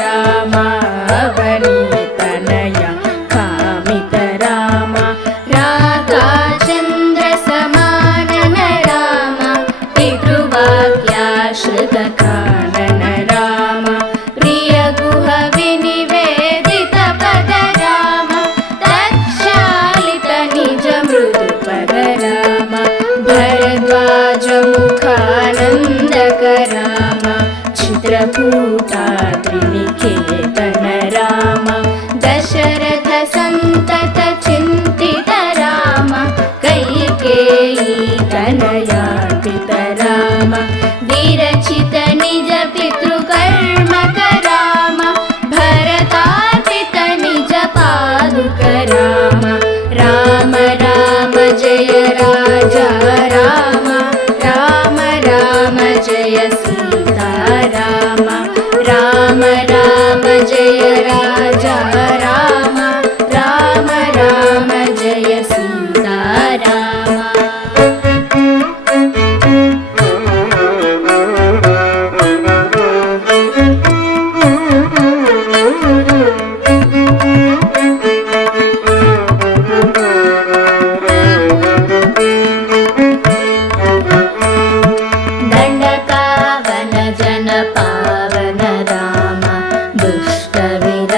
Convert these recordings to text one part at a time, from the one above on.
राम अवनीतनय कामित राम राधाचन्द्रसमानन राम पितृवाक्याश्रितकानन राम प्रियगुह विनिवेदित पद राम तच्छालित निज मृदुपद राम भरद्वाज मुखानन्दक राम चित्रकूटाद्रिनिकेतन राम दशरथ सन्तत चिन्तित राम कैकेयी तनयार्पित राम विरचित निज पितृकर्मक राम भरतार्पित निज पादुक राम राम राम जय राजा राम राम राम जय सीता राम राम राम जय राजा राम राम राम जय सीता राम दण्डकावन जन पावन राम दुष्ट विर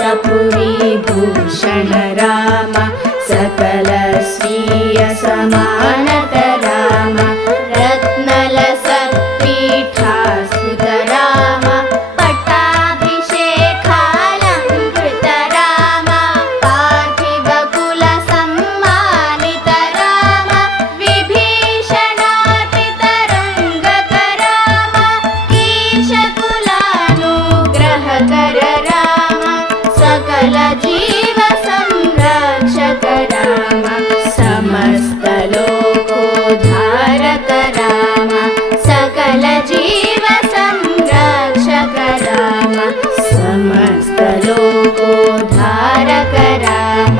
पुरीभूषण राम सकल स्वीय समानत राम रत्नलसत्पीठास्थित राम पट्टाभिषेकालङ्कृत राम पार्थिवकुल सम्मानित राम विभीषणार्पित रङ्गक राम ईशकुलानुग्रहकर राम सकल जीव संरक्षक राम समस्त लोकोद्धारक राम सकल जीव संरक्षक राम समस्त लोकोद्धारक राम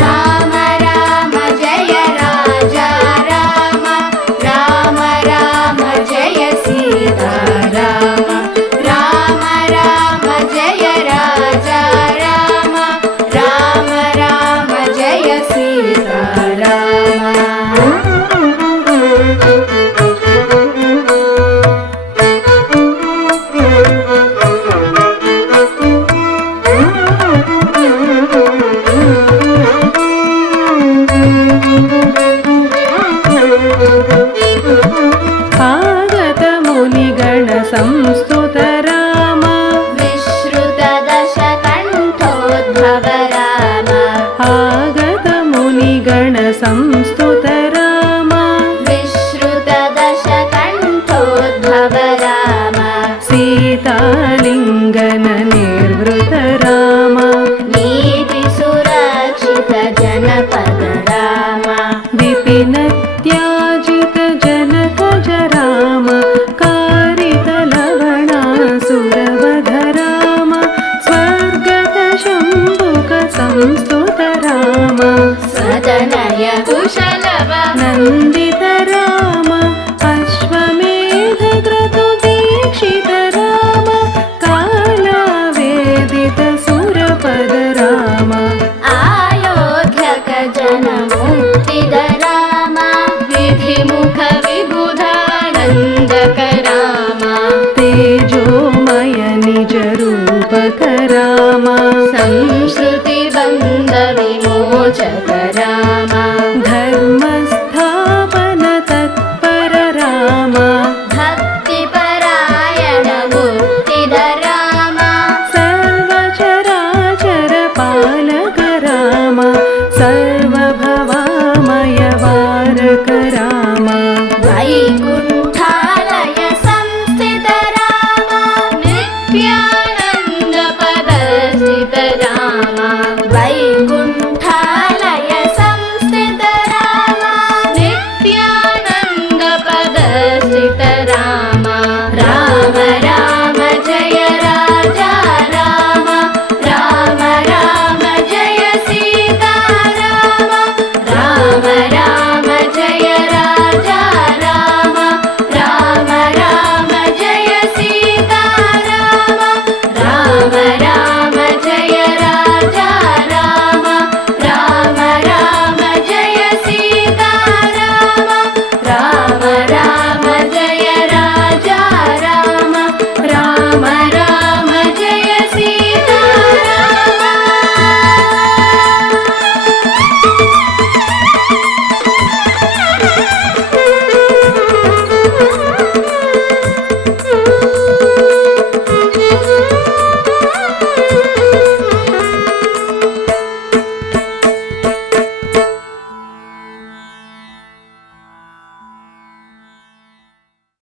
राम राम जय राजा राम राम राम जय सीता राम राम राम जय राजा राम राम राम जय सीता राम आगत मुनिगण संस्तुत राम विश्रुत दशकण्ठोद्भव राम आगत मुनिगण संस्तुत राम विश्रुत दशकण्ठोद्भव राम सीतालिङ्गन निर्वृत राम नीति सुरक्षित जनपद राम विपिन त्याजित जनकज राम कारित लवणासुरवध राम स्वर्गत शम्भुक संस्तुत राम सदनय कुशलव नन्दित राम अश्वमेधक्रतु दीक्षित राम कालावेदित सुरपद राम आयोध्यक जनमुक्तिद राम विधिमुख विबुधानन्दक राम तेजोमय निज रूपक राम संस्कृति बन्ध विमोचक